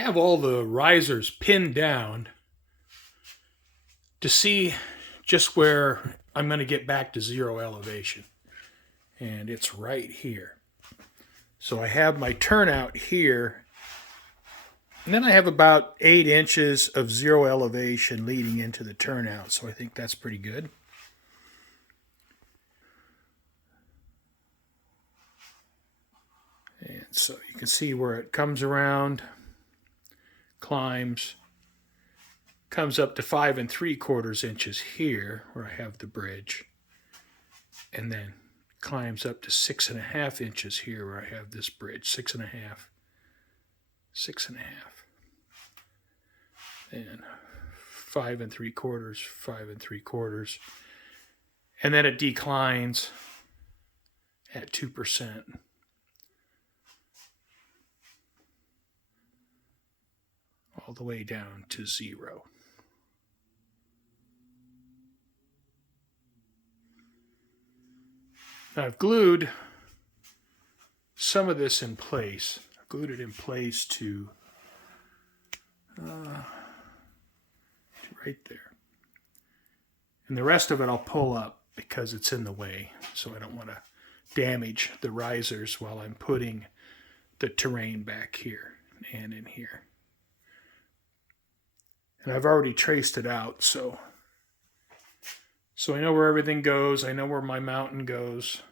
have all the risers pinned down to see just where I'm going to get back to zero elevation. And it's right here. So I have my turnout here. And then I have about 8 inches of zero elevation leading into the turnout. So I think that's pretty good. And so you can see where it comes around, climbs, comes up to 5 3/4 inches here where I have the bridge, and then climbs up to 6 1/2 inches here where I have this bridge. 6 1/2, 6 1/2, and 5 3/4, 5 3/4, and then it declines at 2%. All the way down to 0. Now I've glued some of this in place. I've glued it in place to right there. And the rest of it I'll pull up because it's in the way. So I don't want to damage the risers while I'm putting the terrain back here and in here. And I've already traced it out, so I know where everything goes. I know where my mountain goes.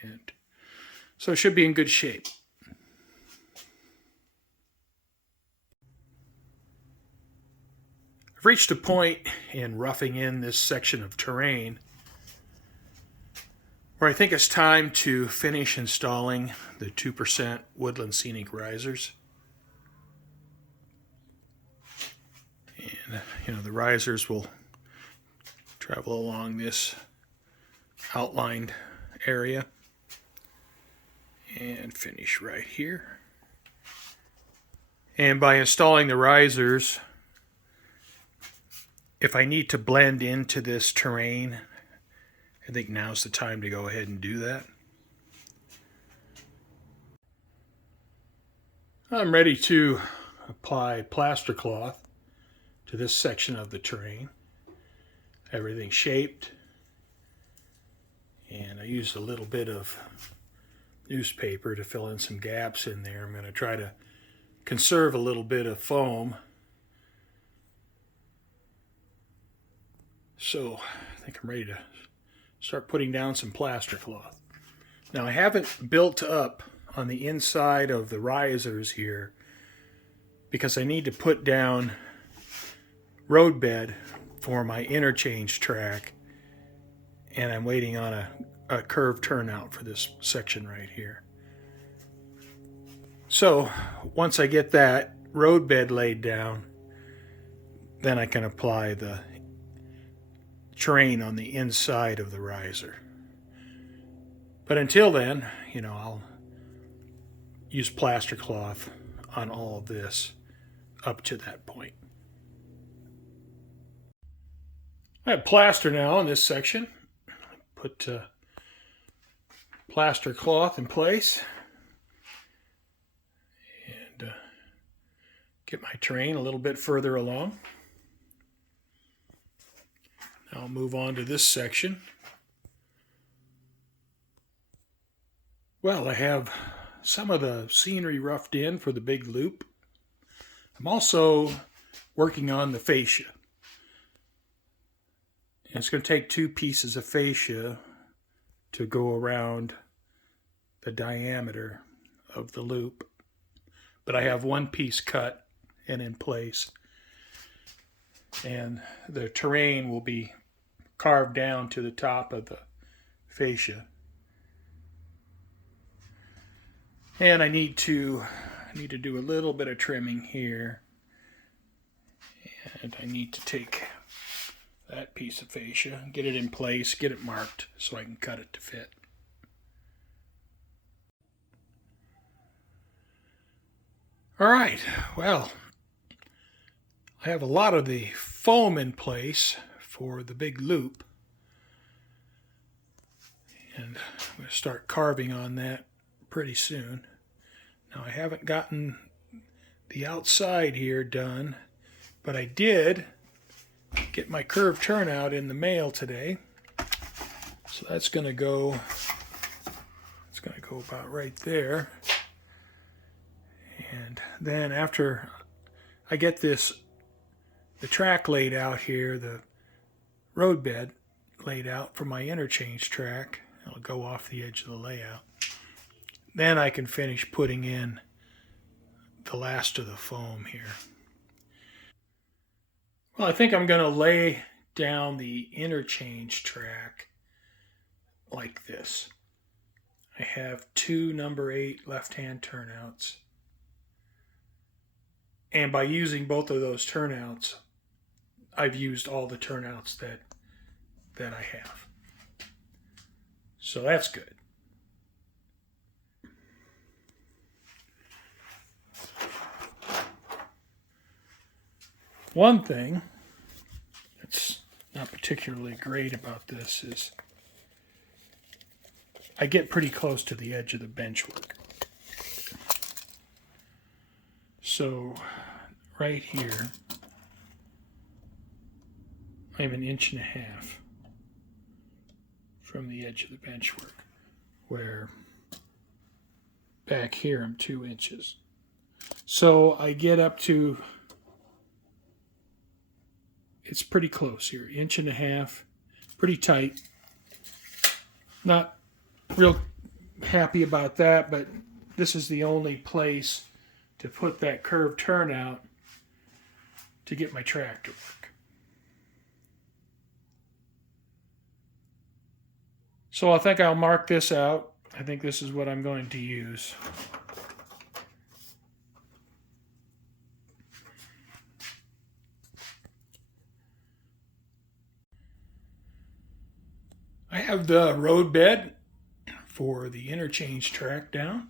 And so it should be in good shape. I've reached a point in roughing in this section of terrain where I think it's time to finish installing the 2% woodland scenic risers. The risers will travel along this outlined area and finish right here. And by installing the risers, if I need to blend into this terrain, I think now's the time to go ahead and do that. I'm ready to apply plaster cloth to this section of the terrain. Everything shaped, and I used a little bit of newspaper to fill in some gaps in there. I'm going to try to conserve a little bit of foam. So I think I'm ready to start putting down some plaster cloth. Now I haven't built up on the inside of the risers here because I need to put down roadbed for my interchange track, and I'm waiting on a curved turnout for this section right here. So once I get that roadbed laid down, then I can apply the terrain on the inside of the riser. But until then, I'll use plaster cloth on all of this up to that point. I have plaster now in this section. Put plaster cloth in place and get my terrain a little bit further along. Now I'll move on to this section. Well, I have some of the scenery roughed in for the big loop. I'm also working on the fascia. And it's going to take 2 pieces of fascia to go around the diameter of the loop. But I have 1 piece cut and in place. And the terrain will be carved down to the top of the fascia. And I need to do a little bit of trimming here. And I need to take that piece of fascia, get it in place, get it marked so I can cut it to fit. All right, well, I have a lot of the foam in place for the big loop, and I'm going to start carving on that pretty soon. Now I haven't gotten the outside here done, but I did get my curved turnout in the mail today. So that's going to go, it's going to go about right there. And then after I get the track laid out here, the road bed laid out for my interchange track, it'll go off the edge of the layout. Then I can finish putting in the last of the foam here. Well, I think I'm going to lay down the interchange track like this. I have two number 8 left-hand turnouts. And by using both of those turnouts, I've used all the turnouts that I have. So that's good. One thing that's not particularly great about this is I get pretty close to the edge of the benchwork. So right here, I'm 1.5 inches from the edge of the benchwork, where back here I'm 2 inches. So I get up to, it's pretty close here, 1.5 inches, pretty tight. Not real happy about that, but this is the only place to put that curved turnout to get my track to work. So I think I'll mark this out. I think this is what I'm going to use. I have the road bed for the interchange track down.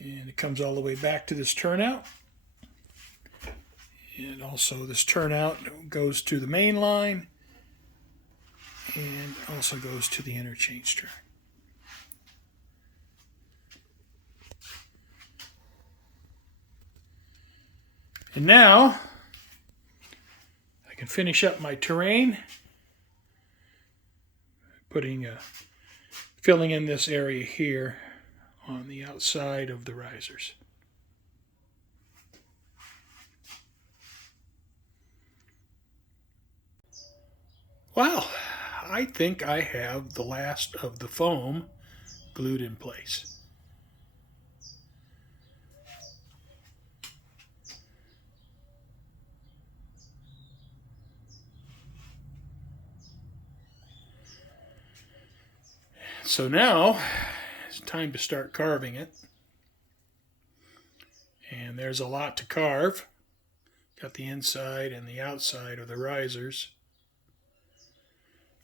And it comes all the way back to this turnout. And also this turnout goes to the main line and also goes to the interchange track. And now I can finish up my terrain, filling in this area here on the outside of the risers. Well, I think I have the last of the foam glued in place. So now it's time to start carving it. And there's a lot to carve. Got the inside and the outside of the risers.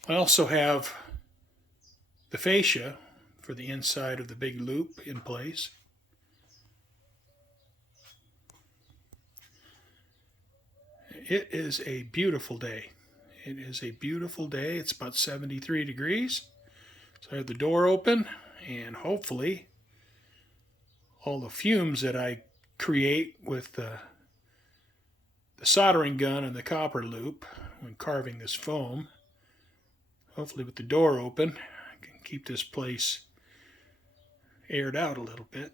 I also have the fascia for the inside of the big loop in place. It is a beautiful day. It is a beautiful day. It's about 73 degrees. So I have the door open, and hopefully all the fumes that I create with the soldering gun and the copper loop when carving this foam, hopefully with the door open, I can keep this place aired out a little bit.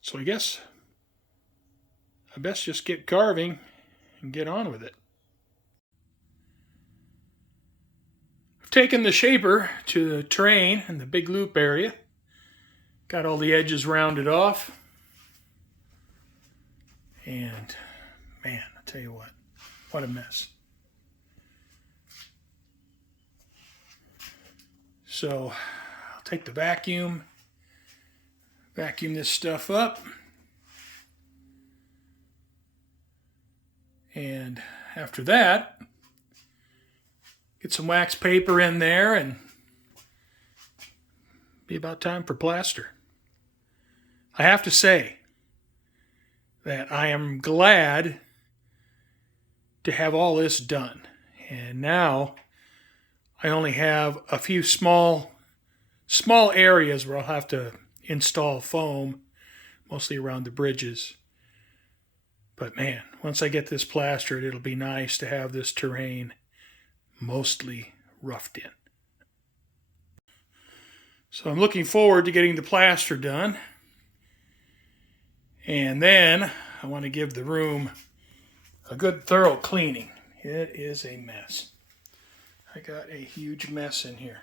So I guess I best just get carving and get on with it. I've taken the shaper to the terrain and the big loop area. Got all the edges rounded off. And man, I tell you what a mess. So I'll take the vacuum this stuff up. And after that, get some wax paper in there and be about time for plaster. I have to say that I am glad to have all this done. And now I only have a few small areas where I'll have to install foam, mostly around the bridges. But man, once I get this plastered, it'll be nice to have this terrain mostly roughed in. So I'm looking forward to getting the plaster done. And then I want to give the room a good thorough cleaning. It is a mess. I got a huge mess in here.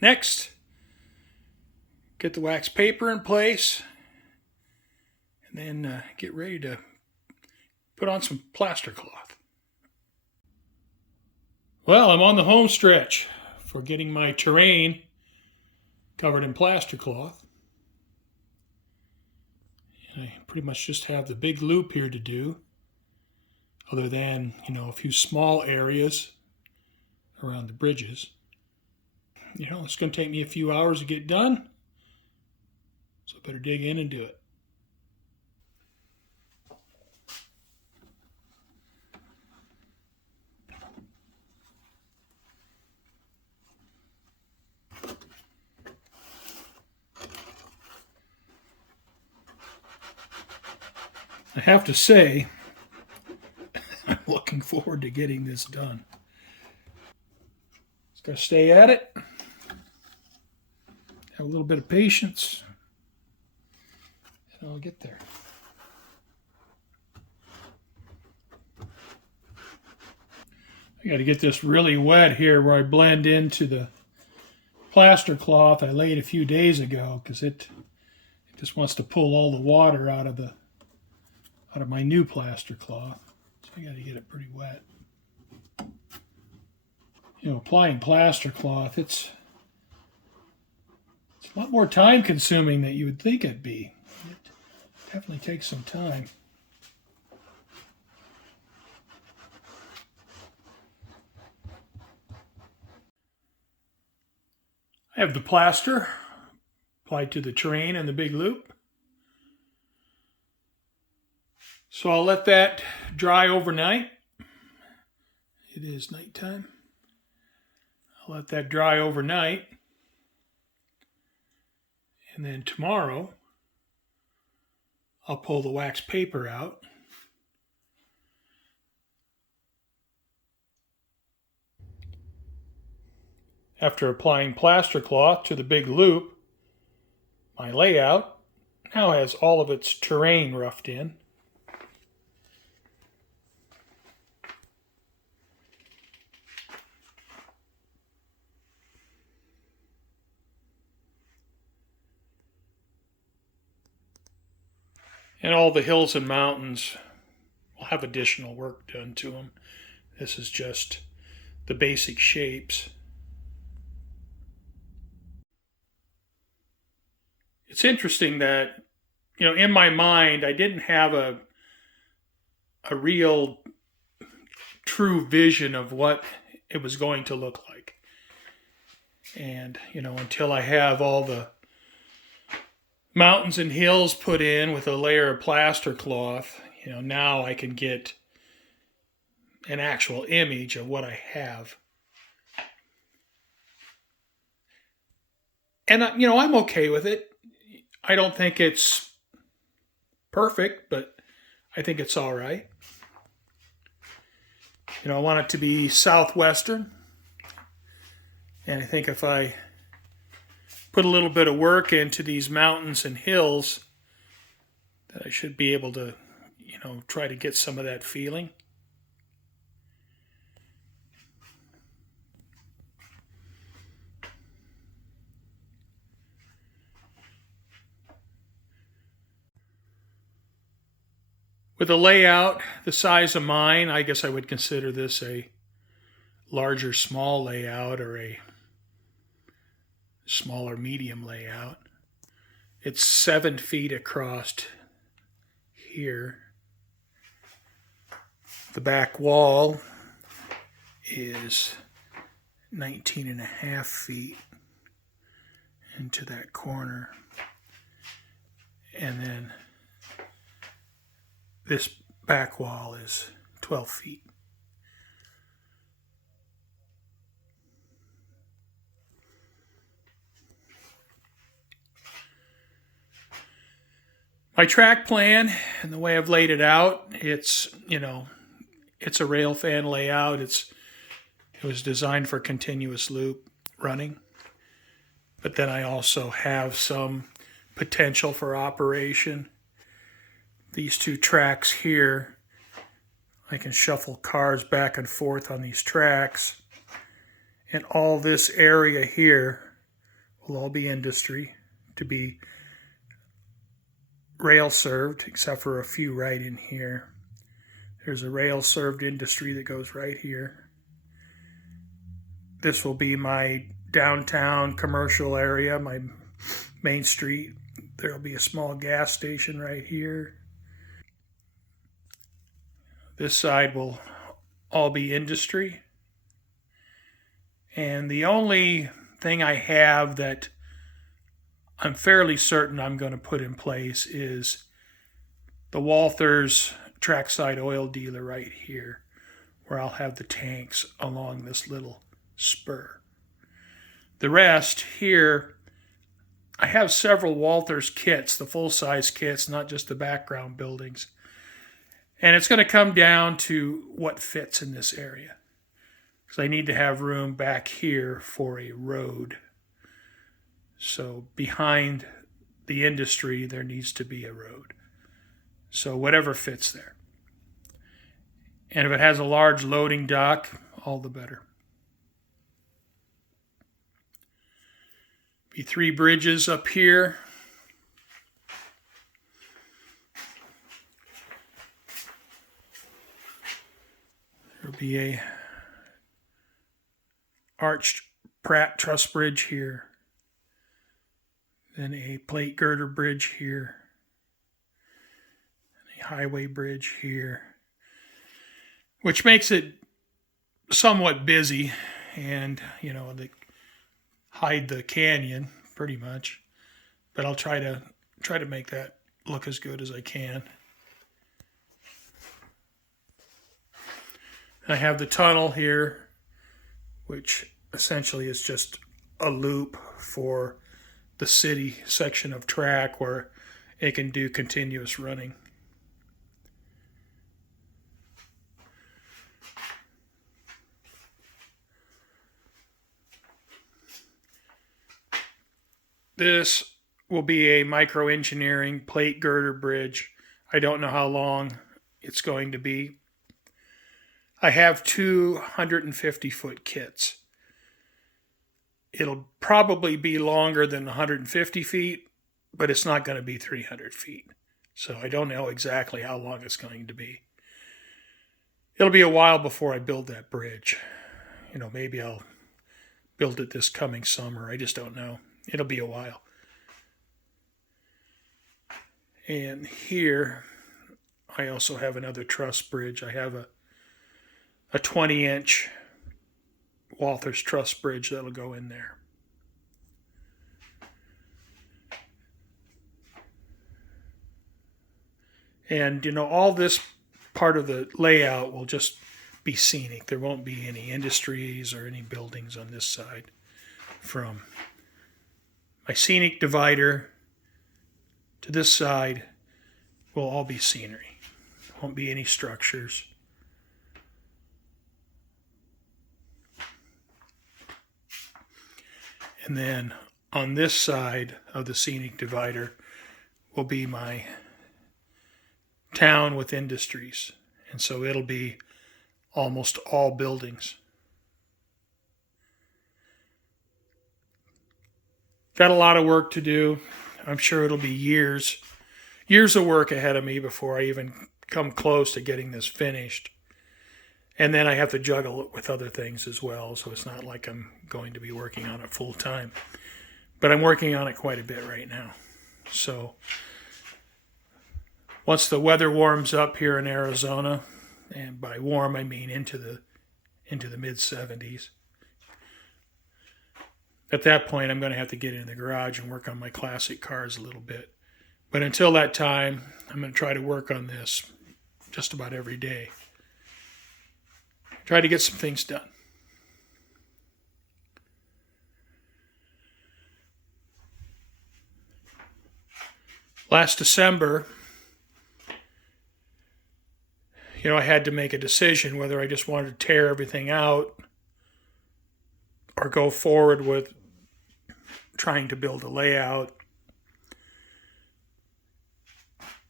Next, get the wax paper in place, and then get ready to put on some plaster cloth. Well, I'm on the home stretch for getting my terrain covered in plaster cloth. And I pretty much just have the big loop here to do, other than, a few small areas around the bridges. It's going to take me a few hours to get done, so I better dig in and do it. I have to say, I'm looking forward to getting this done. Just got to stay at it, have a little bit of patience, and I'll get there. I got to get this really wet here where I blend into the plaster cloth I laid a few days ago, because it just wants to pull all the water out of my new plaster cloth. So I got to get it pretty wet. Applying plaster cloth, it's a lot more time consuming than you would think it'd be. It definitely takes some time. I have the plaster applied to the terrain and the big loop. So I'll let that dry overnight. It is nighttime. I'll let that dry overnight. And then tomorrow, I'll pull the wax paper out. After applying plaster cloth to the big loop, my layout now has all of its terrain roughed in. And all the hills and mountains will have additional work done to them. This is just the basic shapes. It's interesting that, in my mind, I didn't have a real true vision of what it was going to look like. And, until I have all the mountains and hills put in with a layer of plaster cloth, now I can get an actual image of what I have. And, I'm okay with it. I don't think it's perfect, but I think it's all right. I want it to be southwestern. And I think if I put a little bit of work into these mountains and hills, that I should be able to, try to get some of that feeling. With a layout the size of mine, I guess I would consider this a larger small layout or a smaller medium layout. It's 7 feet across here. The back wall is 19.5 feet into that corner. And then this back wall is 12 feet. My track plan and the way I've laid it out, it's, it's a rail fan layout. It was designed for continuous loop running. But then I also have some potential for operation. These two tracks here, I can shuffle cars back and forth on these tracks. And all this area here will all be industry to be rail served, except for a few right in here. There's a rail served industry that goes right here. This will be my downtown commercial area, my main street. There'll be a small gas station right here. This side will all be industry. And the only thing I have that I'm fairly certain I'm going to put in place is the Walthers trackside oil dealer right here, where I'll have the tanks along this little spur. The rest here, I have several Walthers kits, the full-size kits, not just the background buildings. And it's going to come down to what fits in this area, because I need to have room back here for a road. So behind the industry, there needs to be a road. So whatever fits there. And if it has a large loading dock, all the better. Be 3 bridges up here. There'll be a arched Pratt truss bridge here. Then a plate girder bridge here. And a highway bridge here. Which makes it somewhat busy and, hide the canyon pretty much. But I'll try to make that look as good as I can. I have the tunnel here, which essentially is just a loop for the city section of track where it can do continuous running. This will be a micro-engineering plate girder bridge. I don't know how long it's going to be. I have 250-foot kits. It'll probably be longer than 150 feet, but it's not going to be 300 feet. So I don't know exactly how long it's going to be. It'll be a while before I build that bridge. Maybe I'll build it this coming summer. I just don't know. It'll be a while. And here, I also have another truss bridge. I have a 20-inch Walthers truss bridge that'll go in there. And, all this part of the layout will just be scenic. There won't be any industries or any buildings on this side. From my scenic divider to this side will all be scenery. Won't be any structures. And then on this side of the scenic divider will be my town with industries. And so it'll be almost all buildings. Got a lot of work to do. I'm sure it'll be years of work ahead of me before I even come close to getting this finished. And then I have to juggle it with other things as well, so it's not like I'm going to be working on it full time. But I'm working on it quite a bit right now. So once the weather warms up here in Arizona, and by warm I mean into the mid-70s, at that point I'm going to have to get in the garage and work on my classic cars a little bit. But until that time, I'm going to try to work on this just about every day. Try to get some things done. last December, I had to make a decision whether I just wanted to tear everything out or go forward with trying to build a layout.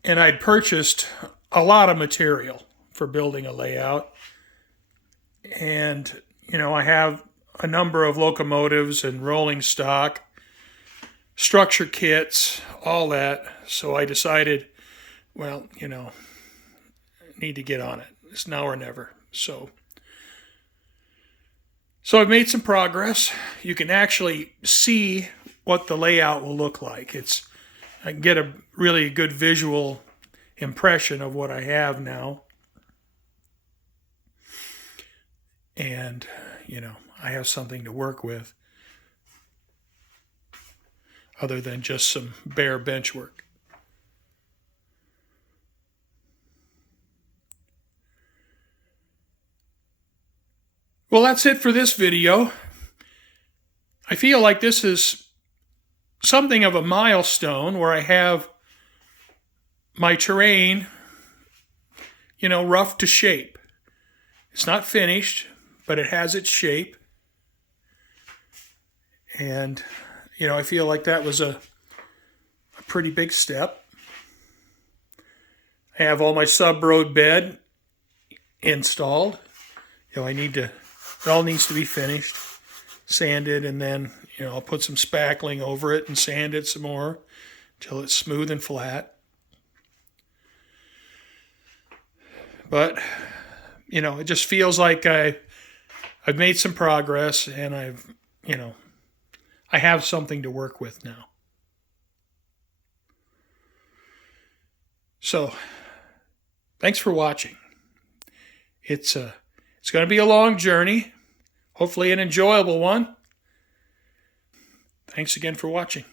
And I'd purchased a lot of material for building a layout. And, I have a number of locomotives and rolling stock, structure kits, all that. So I decided, well, I need to get on it. It's now or never. So I've made some progress. You can actually see what the layout will look like. I can get a really good visual impression of what I have now. And, I have something to work with other than just some bare bench work. Well, that's it for this video. I feel like this is something of a milestone where I have my terrain, rough to shape. It's not finished, but it has its shape. And, I feel like that was a pretty big step. I have all my sub-road bed installed. It all needs to be finished, sanded, and then, I'll put some spackling over it and sand it some more until it's smooth and flat. But, it just feels like I've made some progress, and I have something to work with now. So, thanks for watching. It's going to be a long journey, hopefully an enjoyable one. Thanks again for watching.